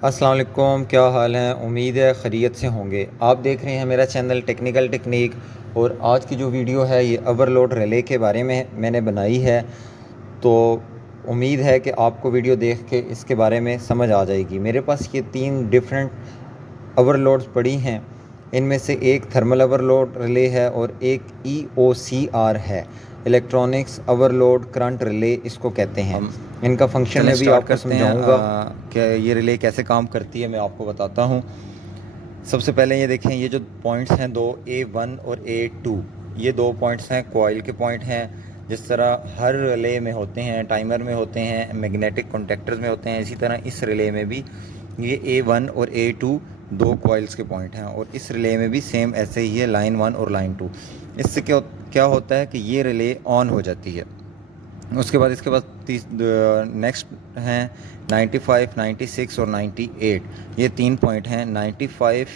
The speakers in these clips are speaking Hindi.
अस्सलाम वालेकुम, क्या हाल है। उम्मीद है खैरियत से होंगे। आप देख रहे हैं मेरा चैनल टेक्निकल टेक्निक। और आज की जो वीडियो है ये ओवरलोड रिले के बारे में मैंने बनाई है। तो उम्मीद है कि आपको वीडियो देख के इसके बारे में समझ आ जाएगी। मेरे पास ये 3 डिफरेंट ओवरलोड्स पड़ी हैं। इनमें से एक थर्मल ओवरलोड रिले है और एक EOCR है, इलेक्ट्रॉनिक्स ओवरलोड करंट रिले इसको कहते हैं। हम इनका फंक्शन चलें मैं भी स्टार्ट आपको करते हैं समझाऊंगा। कि ये रिले कैसे काम करती है, मैं आपको बताता हूँ। सबसे पहले ये देखें, ये जो पॉइंट्स हैं दो, A1 और A2, ये दो पॉइंट्स हैं, कॉइल के पॉइंट हैं। जिस तरह हर रिले में होते हैं, टाइमर में होते हैं, मैग्नेटिक कॉन्टेक्टर्स में होते हैं, इसी तरह इस रिले में भी ये A1 और A2 दो कॉइल्स के पॉइंट हैं। और इस रिले में भी सेम ऐसे ही है, लाइन 1 और लाइन 2। इससे क्या क्या होता है कि ये रिले ऑन हो जाती है। उसके बाद इसके बाद नेक्स्ट हैं 95, 96 और 98। ये 3 पॉइंट हैं। 95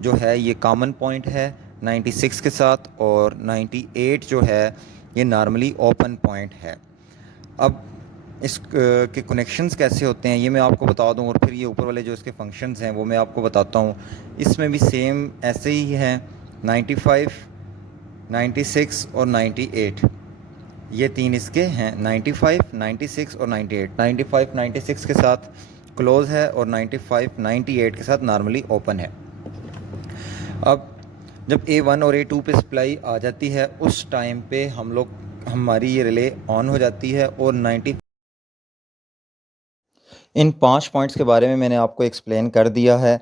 जो है ये कॉमन पॉइंट है 96 के साथ, और 98 जो है ये नॉर्मली ओपन पॉइंट है। अब इस के कनेक्शंस कैसे होते हैं ये मैं आपको बता दूं, और फिर ये ऊपर वाले जो इसके फंक्शंस हैं वो मैं आपको बताता हूँ। इसमें भी सेम ऐसे ही हैं, 95, 96 और 98। ये 3 इसके हैं, 95, 96 और 98। 95 96 के साथ क्लोज़ है और 95 98 के साथ नॉर्मली ओपन है। अब जब A1 और A2 पे सप्लाई आ जाती है उस टाइम पे हमारी ये रिले ऑन हो जाती है। और 90 इन 5 पॉइंट्स के बारे में मैंने आपको एक्सप्लेन कर दिया है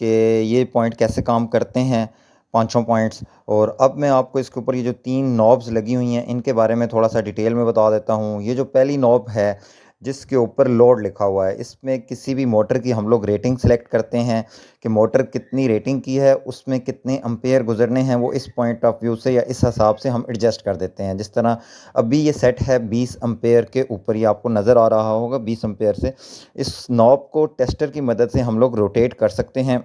कि ये पॉइंट कैसे काम करते हैं, पाँचों पॉइंट्स। और अब मैं आपको इसके ऊपर ये जो 3 नॉब्स लगी हुई हैं इनके बारे में थोड़ा सा डिटेल में बता देता हूँ। ये जो पहली नॉब है जिसके ऊपर लोड लिखा हुआ है, इसमें किसी भी मोटर की हम लोग रेटिंग सेलेक्ट करते हैं कि मोटर कितनी रेटिंग की है, उसमें कितने एम्पेयर गुजरने हैं, वो इस पॉइंट ऑफ व्यू से या इस हिसाब से हम एडजस्ट कर देते हैं। जिस तरह अभी ये सेट है 20 एम्पेयर के ऊपर, ये आपको नज़र आ रहा होगा 20 एम्पेयर से। इस नॉब को टेस्टर की मदद से हम लोग रोटेट कर सकते हैं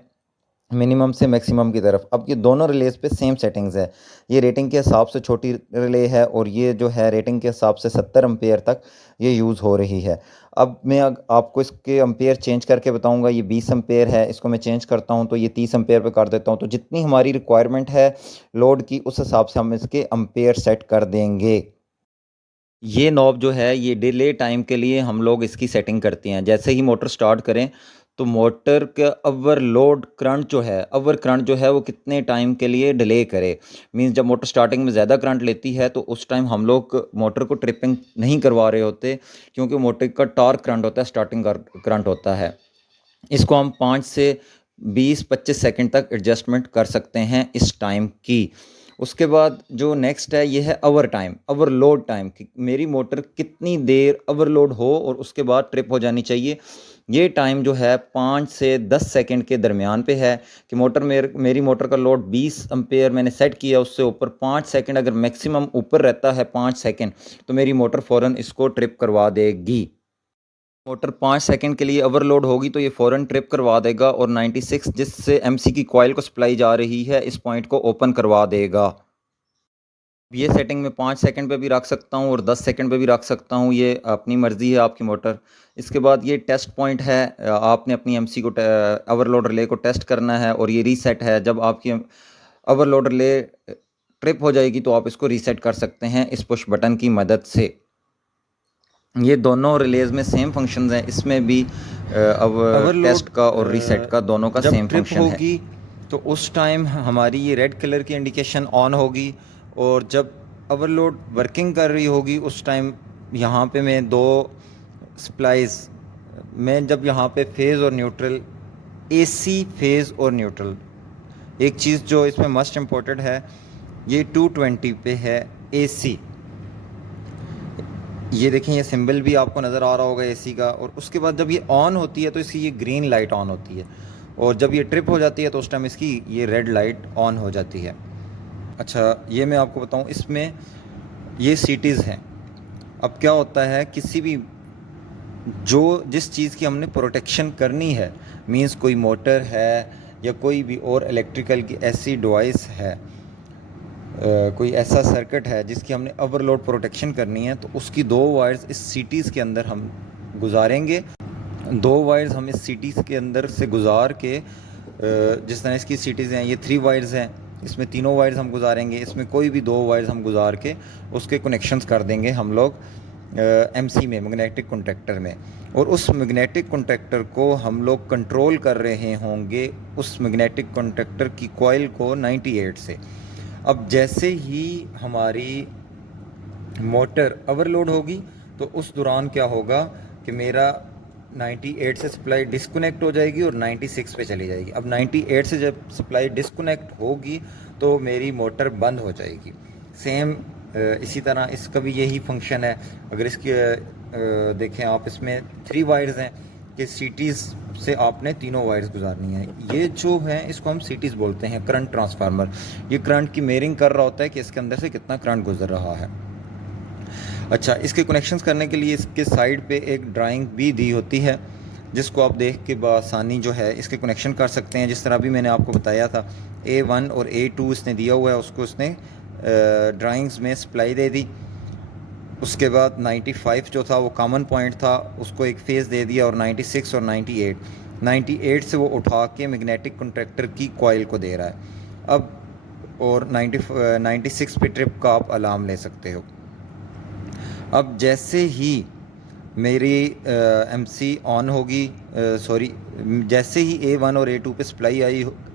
मिनिमम से मैक्सिमम की तरफ। अब ये दोनों रिलेज पे सेम सेटिंग्स है। ये रेटिंग के हिसाब से छोटी रिले है और ये जो है रेटिंग के हिसाब से 70 एम्पेयर तक ये यूज़ हो रही है। अब मैं आपको इसके एम्पेयर चेंज करके बताऊंगा। ये 20 एम्पेयर है, इसको मैं चेंज करता हूं तो ये 30 एम्पेयर पे कर देता हूं। तो जितनी हमारी रिक्वायरमेंट है लोड की उस हिसाब से हम इसके एम्पेयर सेट कर देंगे। ये नॉब जो है ये डिले टाइम के लिए हम लोग इसकी सेटिंग करते हैं। जैसे ही मोटर स्टार्ट करें तो मोटर का ओवरलोड करंट जो है, ओवर करंट जो है वो कितने टाइम के लिए डिले करे। मींस जब मोटर स्टार्टिंग में ज़्यादा करंट लेती है तो उस टाइम हम लोग मोटर को ट्रिपिंग नहीं करवा रहे होते, क्योंकि मोटर का टॉर्क करंट होता है, स्टार्टिंग करंट होता है। इसको हम 5 से 20-25 सेकंड तक एडजस्टमेंट कर सकते हैं इस टाइम की। उसके बाद जो नेक्स्ट है ये है ओवर टाइम, ओवरलोड टाइम कि मेरी मोटर कितनी देर ओवरलोड हो और उसके बाद ट्रिप हो जानी चाहिए। ये टाइम जो है 5 से 10 सेकंड के दरमियान पे है कि मेरी मोटर का लोड 20 एम्पेयर मैंने सेट किया, उससे ऊपर 5 सेकंड अगर मैक्सिमम ऊपर रहता है 5 सेकंड तो मेरी मोटर फ़ौरन इसको ट्रिप करवा देगी। मोटर 5 सेकंड के लिए ओवरलोड होगी तो ये फ़ौरन ट्रिप करवा देगा और 96 जिससे एमसी की कॉइल को सप्लाई जा रही है इस पॉइंट को ओपन करवा देगा। ये सेटिंग मैं 5 सेकंड पे भी रख सकता हूँ और 10 सेकंड पे भी रख सकता हूँ, ये अपनी मर्ज़ी है आपकी मोटर। इसके बाद ये टेस्ट पॉइंट है, आपने अपनी एमसी को ओवरलोड रिले को टेस्ट करना है। और ये रीसेट है, जब आपकी ओवरलोड रिले ट्रिप हो जाएगी तो आप इसको रीसेट कर सकते हैं इस पुश बटन की मदद से। ये दोनों रिलेज में सेम फंक्शंस हैं, इसमें भी अब ओवरलोड टेस्ट का और रीसेट का दोनों का जब सेम ट्रिप फंक्शन है। होगी तो उस टाइम हमारी ये रेड कलर की इंडिकेशन ऑन होगी। और जब ओवरलोड वर्किंग कर रही होगी उस टाइम यहाँ पे मैं दो सप्लाइज, मैं जब यहाँ पे फेज़ और न्यूट्रल, एसी फेज़ और न्यूट्रल, एक चीज़ जो इसमें मस्ट इम्पोर्टेंट है, ये 220 पे है एसी। ये देखें, ये सिंबल भी आपको नज़र आ रहा होगा एसी का। और उसके बाद जब ये ऑन होती है तो इसकी ये ग्रीन लाइट ऑन होती है, और जब ये ट्रिप हो जाती है तो उस टाइम इसकी ये रेड लाइट ऑन हो जाती है। अच्छा, ये मैं आपको बताऊं, इसमें ये सीटीज़ हैं। अब क्या होता है, किसी भी जो जिस चीज़ की हमने प्रोटेक्शन करनी है, मींस कोई मोटर है या कोई भी और इलेक्ट्रिकल की ऐसी डिवाइस है, कोई ऐसा सर्किट है जिसकी हमने ओवरलोड प्रोटेक्शन करनी है, तो उसकी 2 वायर्स इस सीटीज़ के अंदर हम गुजारेंगे। दो वायर्स हम इस सीटीज़ के अंदर से गुजार के जिस तरह इसकी सीटीज़ हैं, ये 3 वायर्स हैं, इसमें तीनों वायर्स हम गुजारेंगे, इसमें कोई भी 2 वायर्स हम गुजार के उसके कनेक्शंस कर देंगे हम लोग एमसी में, मैग्नेटिक कॉन्ट्रैक्टर में। और उस मैग्नेटिक कॉन्ट्रैक्टर को हम लोग कंट्रोल कर रहे होंगे उस मैग्नेटिक कॉन्ट्रैक्टर की कॉइल को 98 से। अब जैसे ही हमारी मोटर ओवरलोड होगी तो उस दौरान क्या होगा कि मेरा 98 से सप्लाई डिस्कनेक्ट हो जाएगी और 96 पे चली जाएगी। अब 98 से जब सप्लाई डिस्कनेक्ट होगी तो मेरी मोटर बंद हो जाएगी। सेम इसी तरह इसका भी यही फंक्शन है। अगर इसकी देखें आप, इसमें 3 वायर्स हैं कि सीटीज़ से आपने तीनों वायर्स गुजारनी है। ये जो है इसको हम सीटीज़ बोलते हैं, करंट ट्रांसफार्मर। ये करंट की मेयरिंग कर रहा होता है कि इसके अंदर से कितना करंट गुजर रहा है। अच्छा, इसके कनेक्शंस करने के लिए इसके साइड पे एक ड्राइंग भी दी होती है जिसको आप देख के बआसानी जो है इसके कनेक्शन कर सकते हैं। जिस तरह भी मैंने आपको बताया था, A1 और A2 इसने दिया हुआ है, उसको इसने ड्राइंग्स में सप्लाई दे दी। उसके बाद 95 जो था वो कॉमन पॉइंट था, उसको एक फेज़ दे दिया, और 96 और 98 से वो उठा के मैग्नेटिक कॉन्ट्रैक्टर की कॉइल को दे रहा है। अब और 96 पे ट्रिप का आप अलार्म ले सकते हो। अब जैसे ही मेरी एमसी ऑन होगी, जैसे ही A1 और A2 पे सप्लाई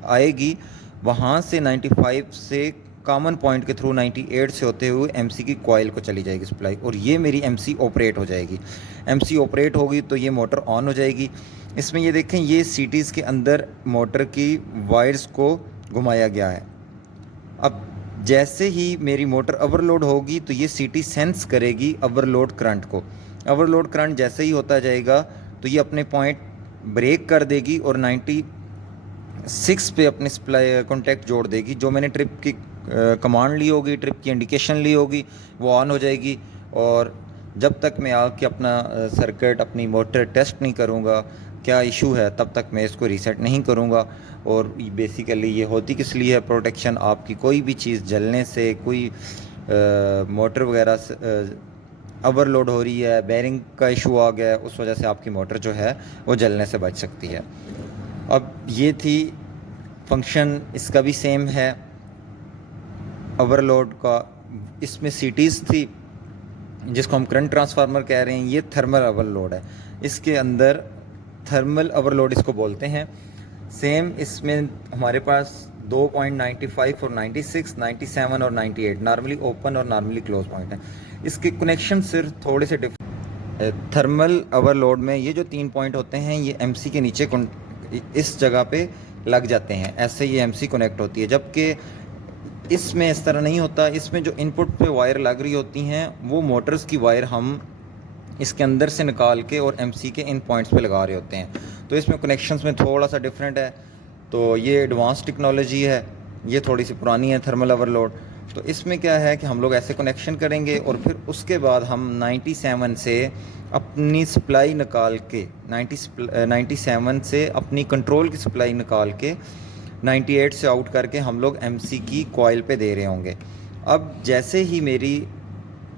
आएगी, वहाँ से 95 से कॉमन पॉइंट के थ्रू 98 से होते हुए एमसी की कॉइल को चली जाएगी सप्लाई, और ये मेरी एमसी ऑपरेट हो जाएगी। एमसी ऑपरेट होगी तो ये मोटर ऑन हो जाएगी। इसमें ये देखें, ये सीटीज़ के अंदर मोटर की वायर्स को घुमाया गया है। अब जैसे ही मेरी मोटर ओवरलोड होगी तो ये सीटी सेंस करेगी ओवरलोड करंट को। ओवरलोड करंट जैसे ही होता जाएगा तो ये अपने पॉइंट ब्रेक कर देगी और 96 पे अपने सप्लाई कॉन्टैक्ट जोड़ देगी। जो मैंने ट्रिप की कमांड ली होगी, ट्रिप की इंडिकेशन ली होगी, वो ऑन हो जाएगी। और जब तक मैं आके अपना सर्किट, अपनी मोटर टेस्ट नहीं करूँगा क्या इशू है, तब तक मैं इसको रीसेट नहीं करूँगा। और बेसिकली ये होती किस लिए है, प्रोटेक्शन। आपकी कोई भी चीज़ जलने से, कोई मोटर वगैरह ओवरलोड हो रही है, बेरिंग का इशू आ गया है, उस वजह से आपकी मोटर जो है वो जलने से बच सकती है। अब ये थी फंक्शन, इसका भी सेम है ओवरलोड का। इसमें सीटीज़ थी जिसको हम करंट ट्रांसफार्मर कह रहे हैं, ये थर्मल ओवरलोड है। इसके अंदर थर्मल ओवरलोड इसको बोलते हैं। सेम इसमें हमारे पास 2.95 और 96, 97 और 98 नॉर्मली ओपन और नॉर्मली क्लोज पॉइंट है। इसके कनेक्शन सिर्फ थोड़े से थर्मल ओवरलोड में ये जो 3 पॉइंट होते हैं, ये एमसी के नीचे इस जगह पे लग जाते हैं, ऐसे ये एमसी कनेक्ट होती है। जबकि इसमें इस तरह नहीं होता। इसमें जो इनपुट पे वायर लग रही होती हैं वो मोटर्स की वायर हम इसके अंदर से निकाल के और एमसी के इन पॉइंट्स पे लगा रहे होते हैं। तो इसमें कनेक्शंस में थोड़ा सा डिफरेंट है। तो ये एडवांस टेक्नोलॉजी है, ये थोड़ी सी पुरानी है थर्मल ओवरलोड। तो इसमें क्या है कि हम लोग ऐसे कनेक्शन करेंगे और फिर उसके बाद हम 97 से अपनी सप्लाई निकाल के 97 से अपनी कंट्रोल की सप्लाई निकाल के 98 से आउट करके हम लोग एमसी की कॉइल पे दे रहे होंगे। अब जैसे ही मेरी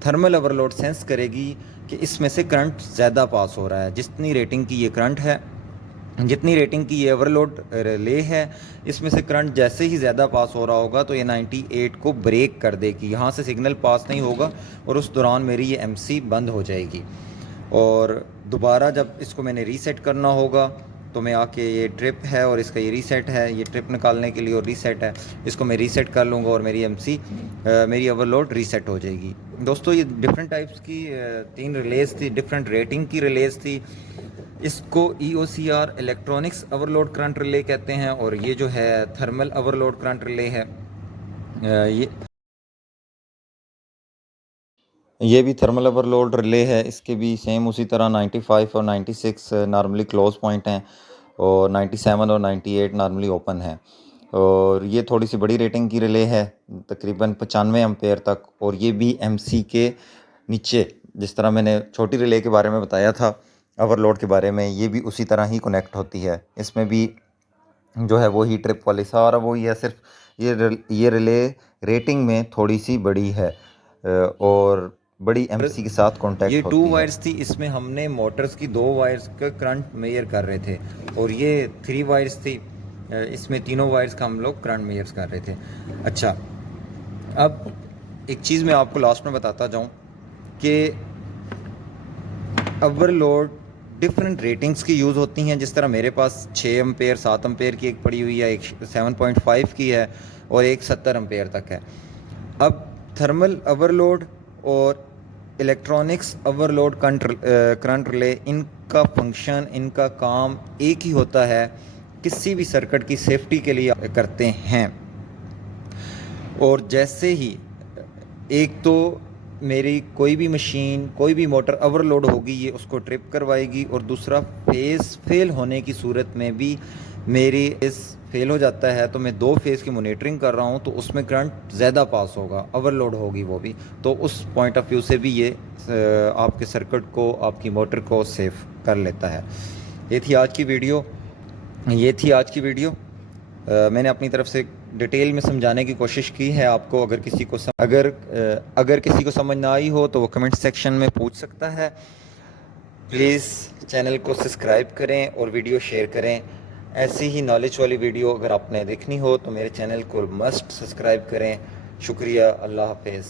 थर्मल ओवरलोड सेंस करेगी कि इसमें से करंट ज़्यादा पास हो रहा है, जितनी रेटिंग की ये करंट है, जितनी रेटिंग की ये ओवरलोड रिले है, इसमें से करंट जैसे ही ज़्यादा पास हो रहा होगा तो ये 98 को ब्रेक कर देगी, यहाँ से सिग्नल पास नहीं होगा और उस दौरान मेरी ये एमसी बंद हो जाएगी। और दोबारा जब इसको मैंने रीसेट करना होगा तो मैं आके, ये ट्रिप है और इसका ये रीसेट है, ये ट्रिप निकालने के लिए और रीसेट है, इसको मैं रीसेट कर लूँगा और मेरी एमसी मेरी ओवरलोड रीसेट हो जाएगी। दोस्तों, ये डिफरेंट टाइप्स की 3 रिलेज थी, डिफरेंट रेटिंग की रिलेज थी। इसको EOCR electronics overload current relay कहते हैं और ये जो है थर्मल ओवरलोड करंट रिले है। ये भी थर्मल ओवरलोड रिले है। इसके भी सेम उसी तरह 95 और 96 नॉर्मली क्लोज पॉइंट हैं और 97 और 98 नॉर्मली ओपन है। और ये थोड़ी सी बड़ी रेटिंग की रिले है, तकरीबन 95 एम्पेयर तक। और ये भी एमसी के नीचे, जिस तरह मैंने छोटी रिले के बारे में बताया था ओवरलोड के बारे में, ये भी उसी तरह ही कनेक्ट होती है। इसमें भी जो है वही ट्रिप वाली सारा वही है, सिर्फ ये रिले रेटिंग में थोड़ी सी बड़ी है। और बड़ी एमसी के साथ ये कॉन्टैक्ट 2 होती है। वायर्स थी, इसमें हमने मोटर्स की 2 वायर्स का करंट मेजर कर रहे थे, और ये 3 वायर्स थी, इसमें तीनों वायर्स का हम लोग करंट मेजर कर रहे थे। अच्छा, अब एक चीज़ मैं आपको लास्ट में बताता जाऊं कि ओवरलोड डिफरेंट रेटिंग्स की यूज़ होती हैं। जिस तरह मेरे पास 6 एम्पेयर 7 एम्पेयर की एक पड़ी हुई है, एक 7.5 की है, और एक 70 एम्पेयर तक है। अब थर्मल ओवरलोड और इलेक्ट्रॉनिक्स ओवरलोड करंट रिले, इनका फंक्शन, इनका काम एक ही होता है, किसी भी सर्किट की सेफ्टी के लिए करते हैं। और जैसे ही एक तो मेरी कोई भी मशीन, कोई भी मोटर ओवरलोड होगी, ये उसको ट्रिप करवाएगी, और दूसरा फेज़ फेल होने की सूरत में भी मेरी इस फेल हो जाता है तो मैं 2 फेज़ की मॉनिटरिंग कर रहा हूँ, तो उसमें करंट ज़्यादा पास होगा, ओवरलोड होगी वो भी। तो उस पॉइंट ऑफ व्यू से भी ये आपके सर्किट को, आपकी मोटर को सेफ कर लेता है। ये थी आज की वीडियो। मैंने अपनी तरफ से डिटेल में समझाने की कोशिश की है आपको। अगर किसी को समझ ना आई हो तो वो कमेंट सेक्शन में पूछ सकता है। प्लीज़ चैनल को सब्सक्राइब करें और वीडियो शेयर करें। ऐसी ही नॉलेज वाली वीडियो अगर आपने देखनी हो तो मेरे चैनल को मस्ट सब्सक्राइब करें। शुक्रिया, अल्लाह हाफिज़।